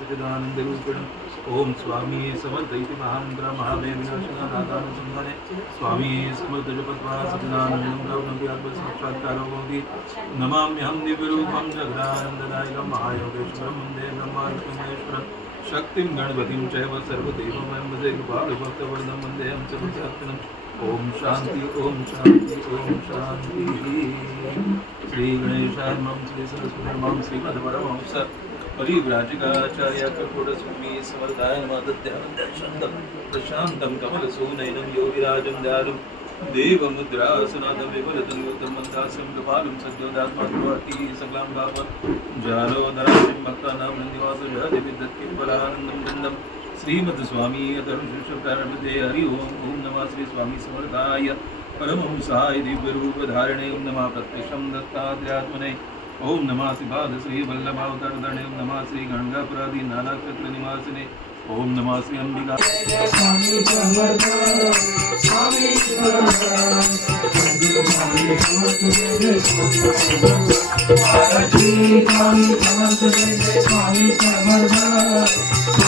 सचिदानन्दरूपिणम् ॐ स्वामी समर्थ इति महामन्त्र महामे विनाशना नादानुसन्धाने स्वामी समर्थ जपत्वा सचिदानन्दं प्राप्नोति आत्मसाक्षात्कारो भवति। नमाम्यहं दिव्यरूपं जगदानन्ददायकं महायोगेश्वरं वन्दे ब्रह्माण्डमेश्वरं शक्तिं गणपतिं चैव सर्वदेवमयं भजे कृपालुभक्तवरदं वन्देऽहं ओम ॐ ओम ॐ ओम ॐ श्री श्रीगणेशाय मम श्री सरस्वती मम श्रीमद्वरमंस परिव्राजकाचार्य कर्पूरस्वामी समर्थाय नमः प्रशान्तं कमलसूनयनं योगिराजं दयालुं देवमुद्रासनाथं विफलतं युद्धं मन्दास्यं कपालं सद्योदात्मात्मवर्ती सकलां भाव जालोदराशिं भक्तानां नन्दिवासुजादिविद्यत्किं बलानन्दं दन्दं श्रीमद्स्वामी अतरुषुषकारमध्ये हरि ओं ॐ नमः श्री स्वामी समर्थाय। परमहंसाय दिव्यरूपधारणे ओम नमः प्रत्यक्षं दत्तात्र्यात्मने। ओम नमः श्रीपाद श्री वल्लभावतरदणे ओम नमः श्री गंगापुरादी नानाक्षत्र निवासिने। ओम नमः श्री अंबिका। स्वामी स्वामी स्वामी स्वामी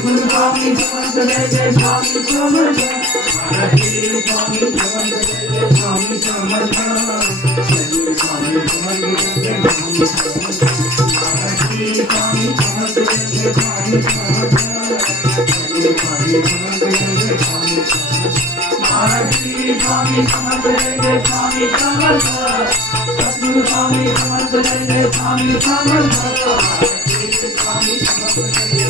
समर्थ स्वामी समर्थ सद्गुरु स्वामी समर्थ स्वामी समर्थ महाराजी स्वामी समर्थ स्वामी समर्थ सद्गुरु स्वामी समर्थ स्वामी समर्थ महाराजी स्वामी समर्थ स्वामी समर्थ सद्गुरु स्वामी समर्थ स्वामी समर्थ महाराजी स्वामी समर्थ स्वामी समर्थ सद्गुरु स्वामी समर्थ स्वामी समर्थ महाराजी स्वामी समर्थ स्वामी समर्थ सद्गुरु स्वामी समर्थ स्वामी समर्थ महाराजी स्वामी समर्थ स्वामी समर्थ सद्गुरु स्वामी समर्थ स्वामी समर्थ महाराजी स्वामी समर्थ स्वामी समर्थ सद्गुरु स्वामी समर्थ स्वामी समर्थ स्वामी समर्थ स्वामी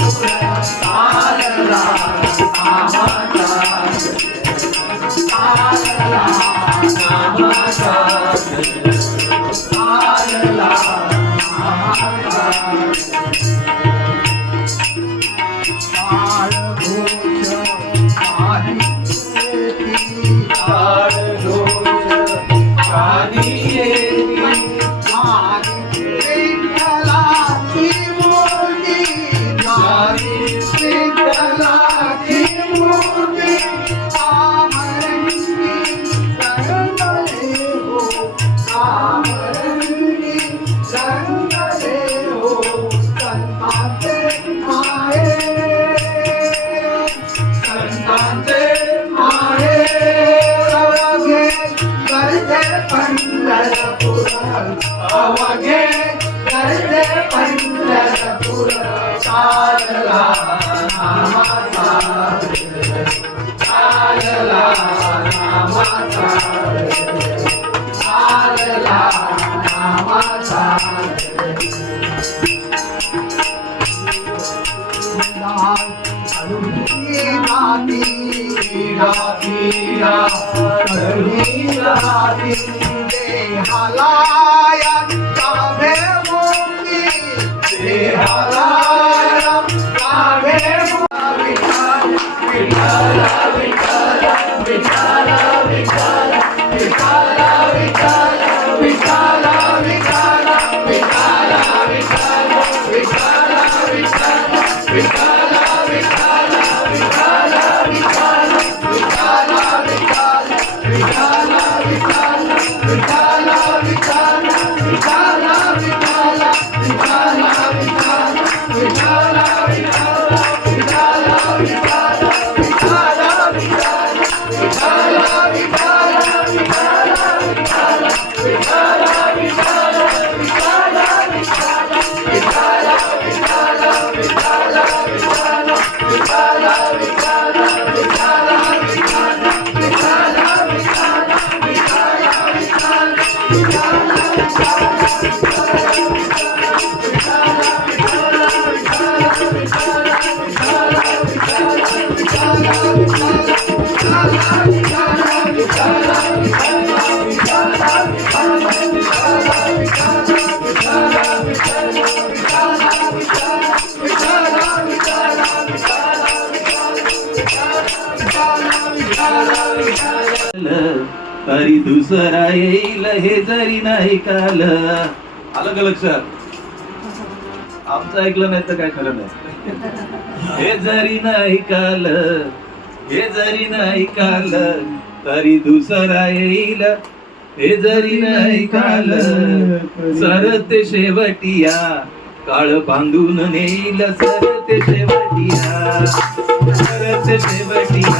पंढरपूर चालला नामाचा चालला नामाचा चालला नामाचा करुणी नाती पीडा पीडा करुणी लावी Hallelujah. तरी दुसरा येईल हे जरी नाही काल. आलं का लक्षात आमचं ऐकलं नाही तर काय खरं नाही. हे जरी नाही काल हे जरी नाही काल तरी दुसरा येईल. हे जरी नाही काल सरते शेवटिया काळ बांधून नेईल सरते शेवटिया. सरते शेवटिया.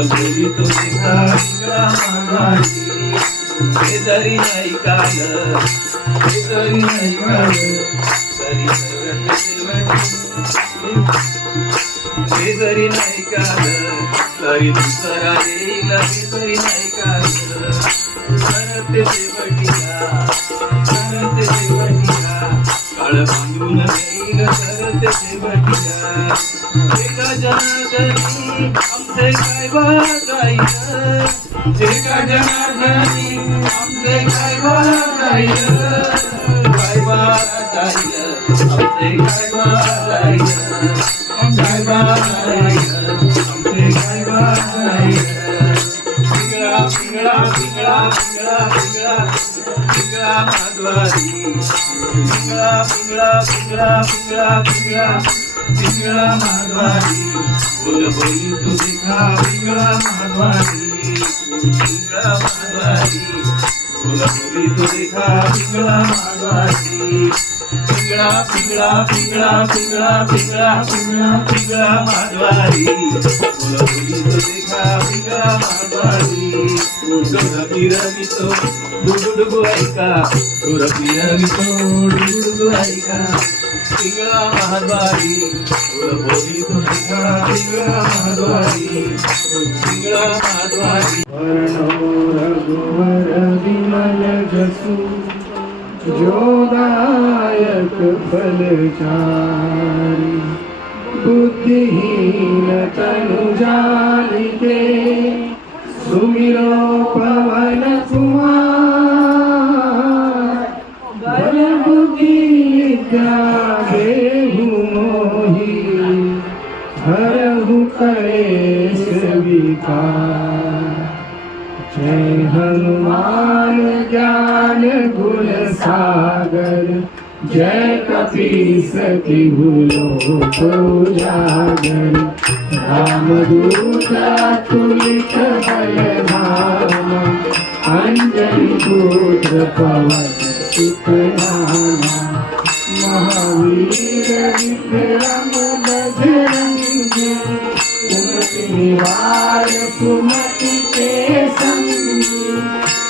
फुल बोली तुझी का पिंगळा हे जरी नाही काल हे जरी नाही काल तरी हे जरी नाही काल तरी दुसरा येईल हे जरी नाही काल सरते शेवटिया सरते शेवटिया काळ बांधून येईल सरते शेवटिया जनार्दनी आमचे काय बागाईल एका जनार्दनी आमचे काय बागाईल काय बागाईल आमचे काय बागाईल काय बागाईल आमचे काय बागाईल पिंगळा पिंगळा पिंगळा पिंगळा पिंगळा पिंगळा माधवारी पिंगळा पिंगळा पिंगळा पिंगळा पिंगळा पिंगळा माधवारी बोल बोली तुझी खा पिंगळा माधवारी पिंगळा माधवारी बोल बोली तुझी खा पिंगळा माधवारी पिंगळा पिंगळा पिंगळा पिंगळा पिंगळा पिंगळा पिंगळा माधवारी बोल बोली तुझी खा पिंगळा माधवारी डोरा पिरवितो ಡುಗುಡುಗು ಐಕ ಸುರಪಿಯ ವಿತೋ ಡುಗುಡುಗು ಐಕ ತಿಂಗಳ ಮಹದ್ವಾರಿ ಸುರಭೋಗಿ ತುಳಿಕ ತಿಂಗಳ ಮಹದ್ವಾರಿ ತಿಂಗಳ ಮಹದ್ವಾರಿ ವರ್ಣೋ ರಘುವರ ವಿಮಲ ಜಸು जोदायक फलचारी बुद्धिहीन तनु जानिके सुमिरो पव सागर जय कपीस जागर राम दूता तुलित भय भाव अंजनि पुत्र पवन सुखना महावीर विक्रम बजरंगे उमति निवार सुमति के संगी।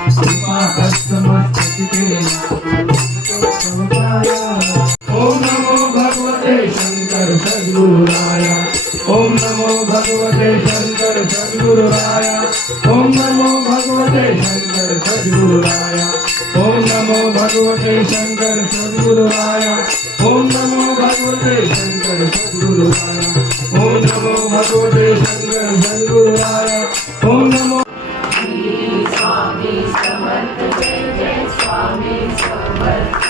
Om Namo Bhagavate Shankar Sadguru Raya. Bye.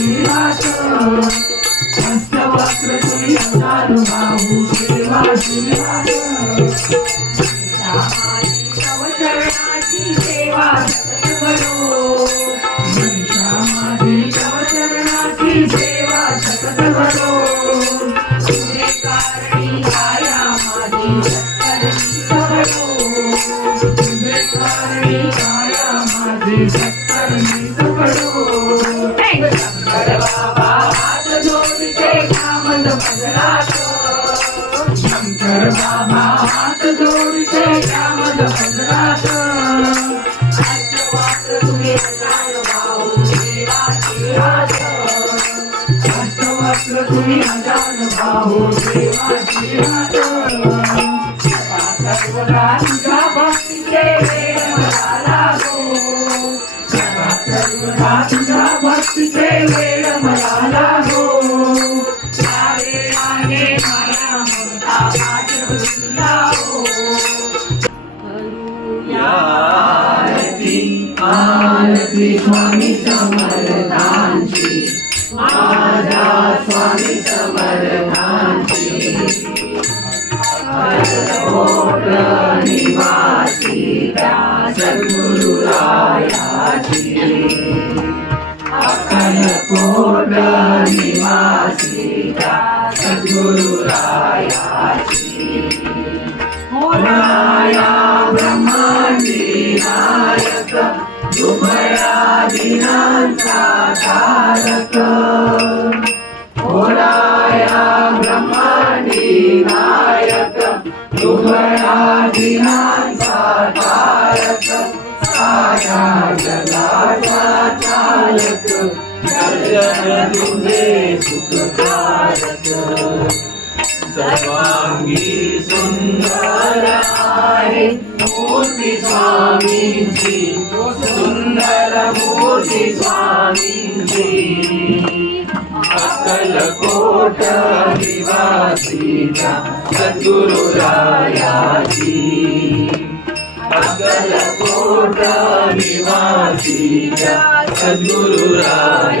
Shrivas वस्त्र तुम्ही अजान भाऊ देवाची मात सर्वदा तुझ्या भक्तीचे वेळ मला लागो सर्वदा तुझ्या भक्तीचे वेळ निवासी त्या सद्गुरुरायाची अक्कलकोट निवासी त्या सद्गुरुरायाची मोराया ब्रह्मांडी नायक दुबळा दिनांचा दुबळ्या तारक साऱ्या जगाचा चालक दर्शन तुझे सुखकारक सर्वांगी सुंदर आहे मूर्ती स्वामींची सुंदर मूर्ती स्वामींची अकलकोट निवासीचा सद्गुरुरायाची अकलकोट निवासीचा सद्गुरुरायाची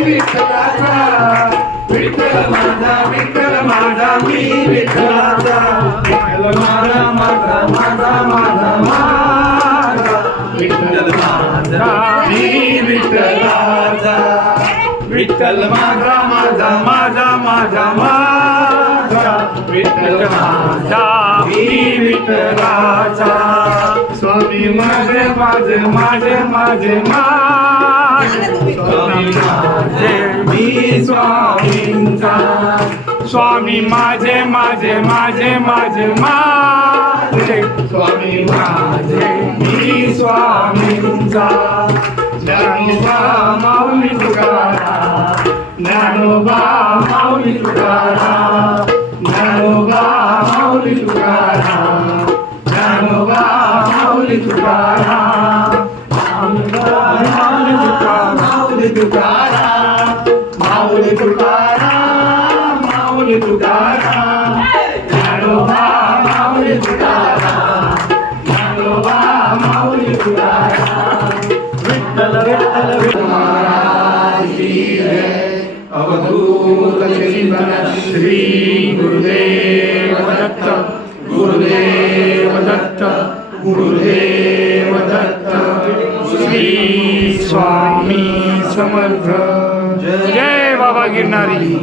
विठ्ठलाचा विठ्ठल माझा विठ्ठल माझा मी विठ्ठलाचा विठ्ठल माझा माझा माझा माझा माझा विठ्ठल माझा मी विठ्ठलाचा विठ्ठल माझा माझा माझा माझा माझा विठ्ठल माझा जीवित राजा स्वामी माझे माझे माझे माझे स्वामी माझे मी स्वामींचा. स्वामी माझे माझे माझे माझे माझे. स्वामी माझे मी स्वामींचा. ज्ञानोबा माऊली तुकारा ज्ञानोबा माऊली तुकारा ज्ञानोबा माऊली तुकारा ज्ञानोबा माऊली तुकारा माऊली तुकारा माऊली तुकारा माऊली अवधूत श्री गुरुदेव दत्त गुरुदेव दत्त गुरुदेव दत्त श्री स्वामी समर्थ। जय बाबा गिरणारी